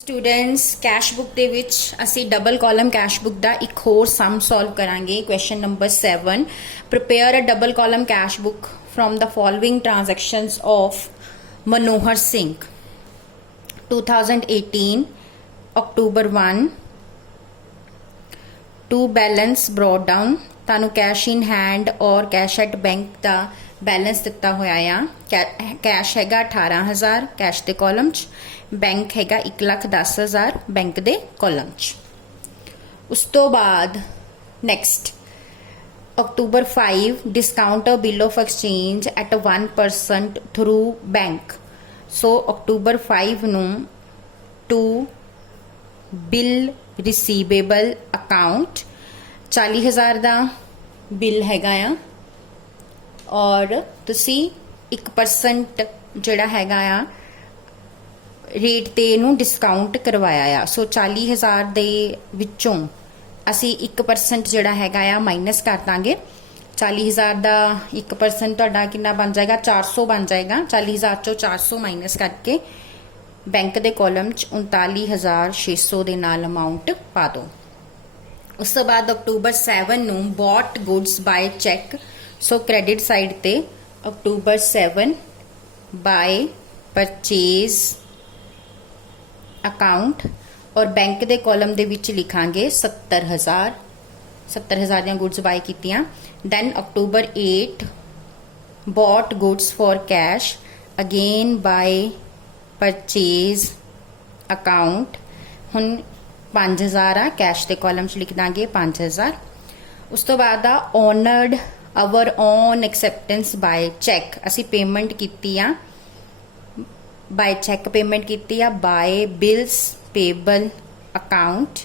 Students cash book ਦੇ ਵਿੱਚ ਅਸੀਂ ਡਬਲ ਕਾਲਮ ਕੈਸ਼ ਬੁੱਕ ਦਾ ਇੱਕ ਹੋਰ ਸਮ ਸੋਲਵ ਕਰਾਂਗੇ question number 7 prepare a double column cash book from the following transactions of Manohar Singh 2018 October 1 to balance brought down ਤੁਹਾਨੂੰ cash ਇਨ hand ਔਰ cash at bank the balance दिता होया आ cash हैगा 18,000 cash के column च bank हैगा 1,10,000 bank के column च उस तो बाद next October 5 discount bill of exchange at 1% through bank so October 5 नू टू बिल रिसीवेबल अकाउंट 40,000 का बिल हैगा आ और तुसी 1% ਜਿਹੜਾ ਹੈਗਾ ਆ ਰੇਟ ਤੇ ਇਹਨੂੰ ਡਿਸਕਾਊਂਟ ਕਰਵਾਇਆ ਆ ਸੋ 40,000 ਦੇ ਵਿੱਚੋਂ ਅਸੀਂ 1% ਜਿਹੜਾ ਹੈਗਾ ਆ ਮਾਈਨਸ ਕਰ ਦਾਂਗੇ 40,000 ਦਾ 1% ਤੁਹਾਡਾ ਕਿੰਨਾ ਬਣ ਜਾਏਗਾ 400 ਬਣ ਜਾਏਗਾ 40,000 ਚੋਂ 400 ਮਾਈਨਸ ਕਰਕੇ ਬੈਂਕ ਦੇ ਕਾਲਮ 'ਚ 39,600 ਦੇ ਨਾਲ ਅਮਾਉਂਟ ਪਾ ਦਿਓ ਉਸ ਤੋਂ ਬਾਅਦ ਅਕਤੂਬਰ 7 ਨੂੰ bought goods by cheque so credit side ते अक्टूबर 7 बाय परचेज अकाउंट और बैंक दे कॉलम दे विच लिखांगे 70,000 ਦੀਆਂ गुड्स बाय कीतियां then October 8 bought goods for cash again by purchase account हुन 5,000 आ कैश दे कॉलम च लिख दांगे 5,000 उस तो बाद आ honoured our on acceptance by cheque असी पेमेंट कीती आ बाय चैक पेमेंट कीती आ by bills payable account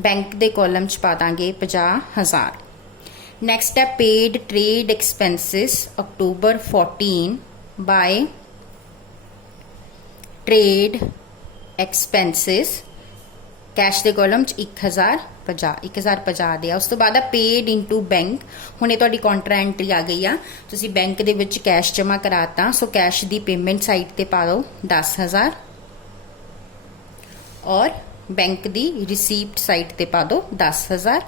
bank दे कॉलम च पा दांगे 50,000 नैक्सट है paid trade expenses October 14 by trade expenses cash के कॉलम च 1,050 दिया उस तो बाद पेड इनटू बैंक हुणे तुहाडी कॉन्ट्रा एंट्री आ गई आ तुसीं बैंक दे विच कैश जमा कराता सो कैश दी पेमेंट साइड ते पा दो 10,000 और बैंक दी रिसीप्ट साइड ते पा दो 10,000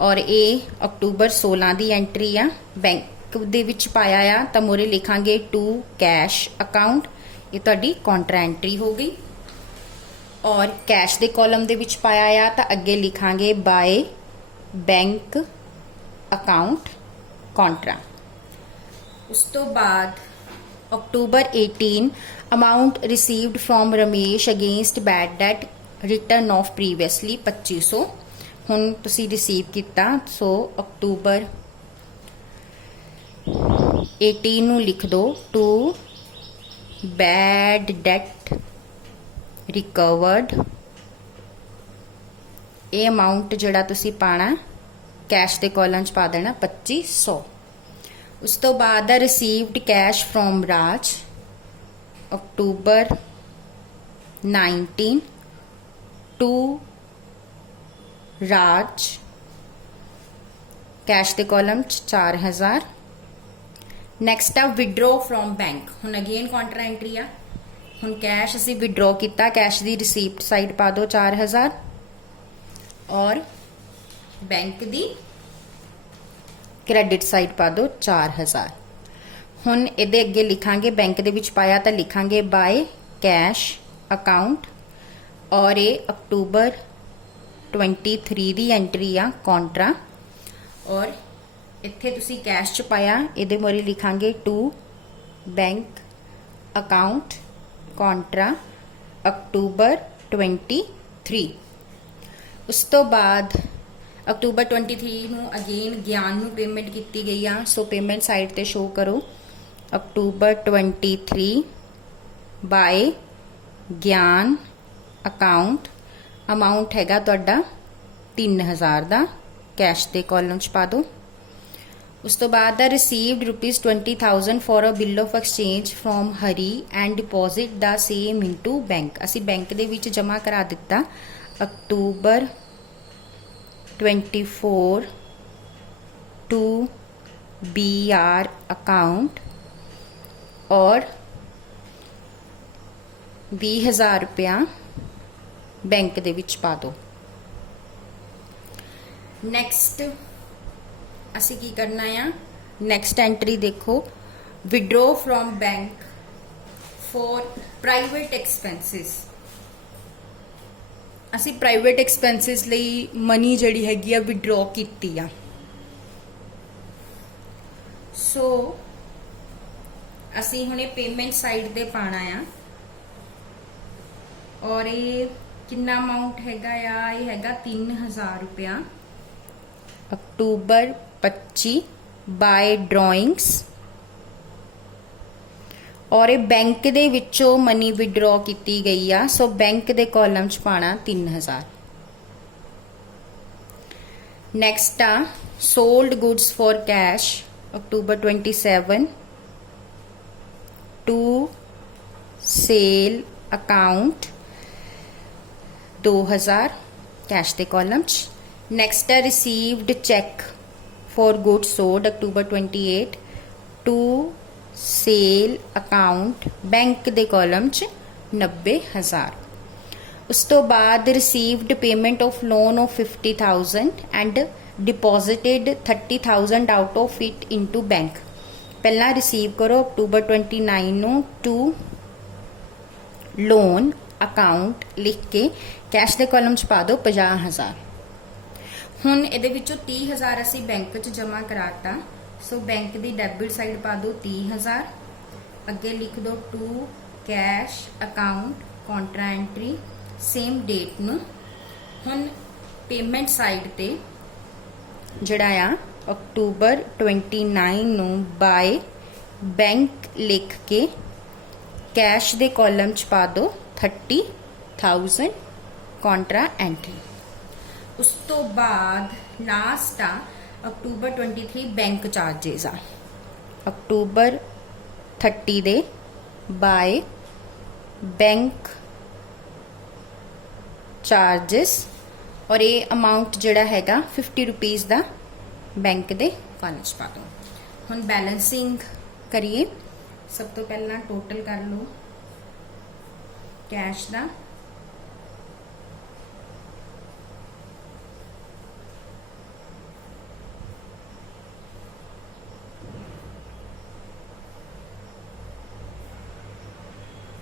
और ये अक्टूबर 16 दी एंट्री आ बैंक दे विच पाया आ तां मोरे लिखांगे टू कैश अकाउंट ये तुहाडी कॉन्ट्रा एंट्री हो गई और कैश के कॉलम दे विच पाया आ तो अगे लिखांगे बाय बैंक अकाउंट कॉन्ट्रा उस तो बाद अक्टूबर 18 amount received from Ramesh against bad debt return of previously 2500 हुण तुसी रिसीव किया सो अक्टूबर 18 नू लिख दो टू बैड डेट रिकवर्ड ये अमाउंट जड़ा तुसी पाना कैश के कॉलम च पा देना 2500 उस तो बाद received cash from Raj October 19 to Raj cash के कॉलम च 4,000 नैक्सट आ विड्रॉ फ्रॉम बैंक हुण अगेन कॉन्ट्रा एंट्री आ हुण कैश असी विड्रॉ किया कैश की रिसीप्ट साइड पा दो 4,000 और बैंक की क्रेडिट साइड पा दो 4,000 हुण इहदे अगे लिखांगे बैंक दे विच पाया तो लिखांगे बाय कैश अकाउंट और ये अक्टूबर 23 दी एंट्री आ कॉन्ट्रा और इत्थे तुसी कैश च पाया इहदे मोरे लिखांगे टू बैंक अकाउंट कॉन्ट्रा अक्टूबर 23 उस तो बाद अक्टूबर 23 नू अगेन ज्ञान नू पेमेंट की गई आ सो पेमेंट साइड ते शो करो अक्टूबर 23 बाय ज्ञान अकाउंट अमाउंट हैगा तुहाडा 3,000 दा कैश के कॉलम च पा दो उस तो बाद received ₹20,000 for a bill of exchange from Hari and deposit the same into bank असी बैंक दे विच जमा करा दिता अक्टूबर 24 टू BR अकाउंट और 20,000 रुपया बैंक दे विच पा दो। नैक्सट असी की करना आ, नैक्सट एंट्री देखो, withdraw from bank for private expenses. असी प्राइवेट एक्सपेंसिस लई मनी जिहड़ी हैगी आ विड्रॉ कीती आ। सो असी हुणे पेमेंट साइड ते पाना आ, और ये कितना अमाउंट हैगा आ, ये हैगा 3,000 रुपया अक्टूबर 25 बाय ड्रॉइंग्स, और ये बैंक दे विचों मनी विड्रॉ की गई आ। सो बैंक दे कॉलम च पाना 3,000। नैक्सट आ sold goods for cash October 27 to sale account 2,000 cash दे कॉलम च। नैक्सट आ received cheque for goods sold October 28 to sale account bank दे कॉलम च 90,000। उस तो बाद received payment of loan of 50,000 and deposited 30,000 out of it into bank. पहला receive करो अक्टूबर 29 नू टू लोन अकाउंट लिख के कैश दे कॉलम च पा दो 50,000। हुण इहदे विचों 30,000 असी बैंक च जमा कराता। सो बैंक दी डेबिट साइड पा दो 30,000, अगे लिख दो to cash account contra entry same date नू। हुण पेमेंट साइड ते जिहड़ा आ अक्टूबर 29 नू बाय बैंक लिख के कैश दे कॉलम च पा दो 30,000 कॉन्ट्रा एंट्री। उस तो बाद लास्ट आ अक्टूबर 23 बैंक चार्जेस आ, अक्टूबर 30 दे बाय बैंक चार्जेस, और ये अमाउंट जिहड़ा हैगा 50 रुपीज़ दा बैंक दे कॉलम च पा दो। हुण बैलेंसिंग करिए। सब तो पहला टोटल कर लो कैश दा,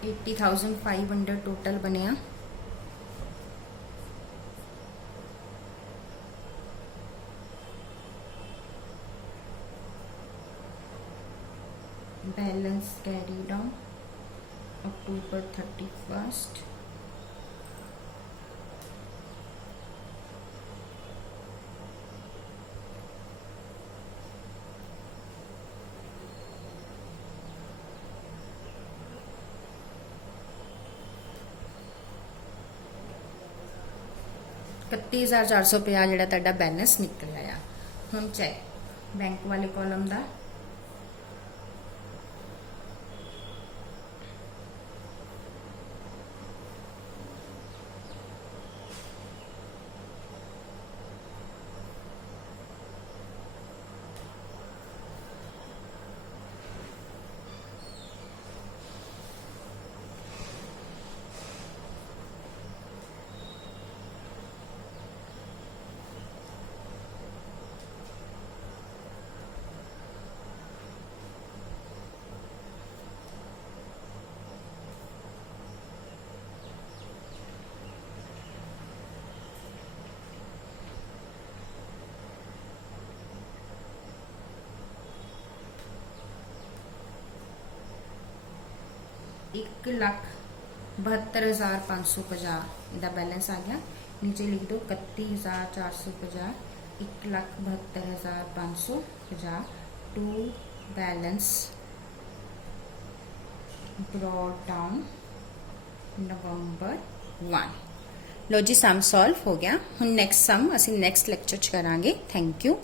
$80,500 टोटल बनया। Balance carried on October 31st। ₹31,450 जिहड़ा तुहाडा बैलेंस निकल आया। हुण चैक बैंक वाले कॉलम दा ₹1,72,550 का बैलेंस आ गया। नीचे लिख दो 31,450, 1,72,550 to balance brought down November 1। लो जी सम सॉल्व हो गया। हुण नैक्सट सम असीं नैक्सट लैक्चर च करांगे। Thank you.